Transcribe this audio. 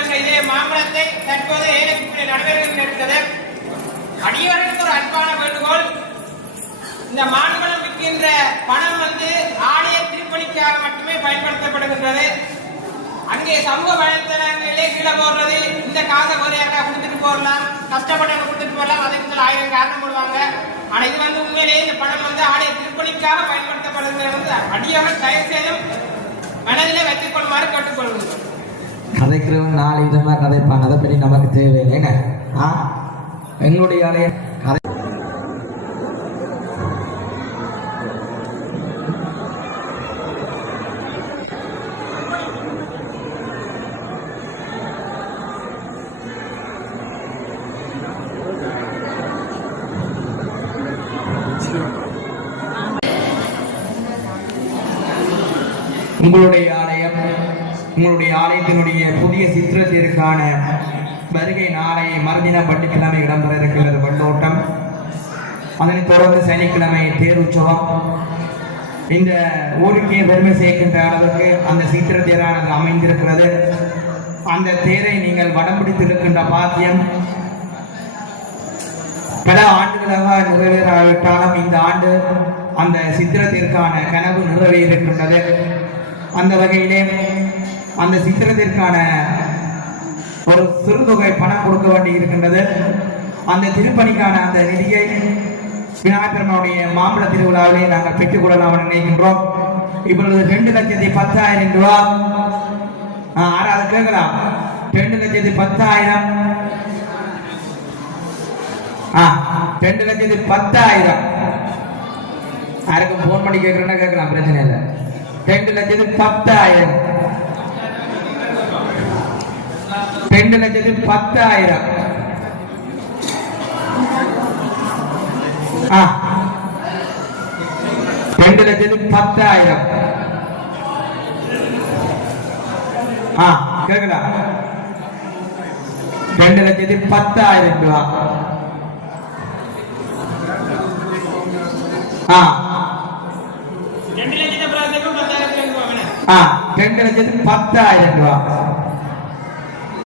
என்ற இதே மாம்பழத்தை தற்போது ஏழைக்குரிய நடைபெறுகின்ற இருக்கிறது. அடியவர்களுக்கு ஒரு அன்பான வேண்டுகோள், இந்த மாம்பழம் விற்கின்ற பணம் ஆலய திருப்பணிக்காக மட்டுமே பயன்படுத்தப்படுகின்றது. அங்கே சமூக வலைத்தளங்களிலே கீழே போடுறது, இந்த காசை ஒரு யாருக்கா கொடுத்துட்டு போடலாம், கஷ்டப்பட கொடுத்துட்டு போடலாம், அதுக்கு 1000 காரணம் போடுவாங்க. ஆனா இது உண்மையிலேயே இந்த பணம் ஆலய திருப்பணிக்காக பயன்படுத்தப்படுகிறது. அடியவர்கள் தயவு செய்தும் மனதிலே வைத்துக் கொள்ளுமாறு கேட்டுக்கொள்கின்றோம். கதைக்கிறவன் 4 விதமா கதைப்பான், அதை பற்றி நமக்கு தேவையில்லைங்க. எங்களுடைய ஆலய கதை உங்களுடைய ஆலயத்தினுடைய புதிய சித்திரத்திற்கான வருகை நாளை மறுதினம் வெள்ளிக்கிழமை இடம்பெற இருக்கிறது வெள்ளோட்டம். அதனைத் தொடர்ந்து சனிக்கிழமை தேர் உற்சவம். இந்த ஊருக்கே பெருமை சேர்க்கின்ற அளவுக்கு அந்த சித்திர தேரானது அமைந்திருக்கிறது. அந்த தேரை நீங்கள் வடம் பிடித்திருக்கின்ற பாக்கியம் பல ஆண்டுகளாக நிறைவேறாவிட்டாலும் இந்த ஆண்டு அந்த சித்திரத்திற்கான கனவு நிறைவேறியிருக்கின்றது. அந்த வகையிலே அந்த சித்திரத்திற்கான ஒரு சிறுதொகை பணம் கொடுக்க வேண்டி இருக்கின்றது. அந்த திருப்பணிக்கான அந்த நிதியை விநாயகருடைய மாம்பழ திருவிழாவிலே நாங்கள் பெற்றுக்கொள்ளலாம் என்று நினைக்கின்றோம். இப்பொழுது 2,10,000 ரூபாய். ஆறாவது கேட்கலாம். 2,10,000. 2,10,000. யாருக்கும் போன் பண்ணி கேட்கறேன்னா கேட்கலாம், பிரச்சனை இல்லை. 2,10,000. 2,10,000. 2,10,000. கேக்குதா? 2,10,000 ரூபாய். 2,10,000 ரூபாய்.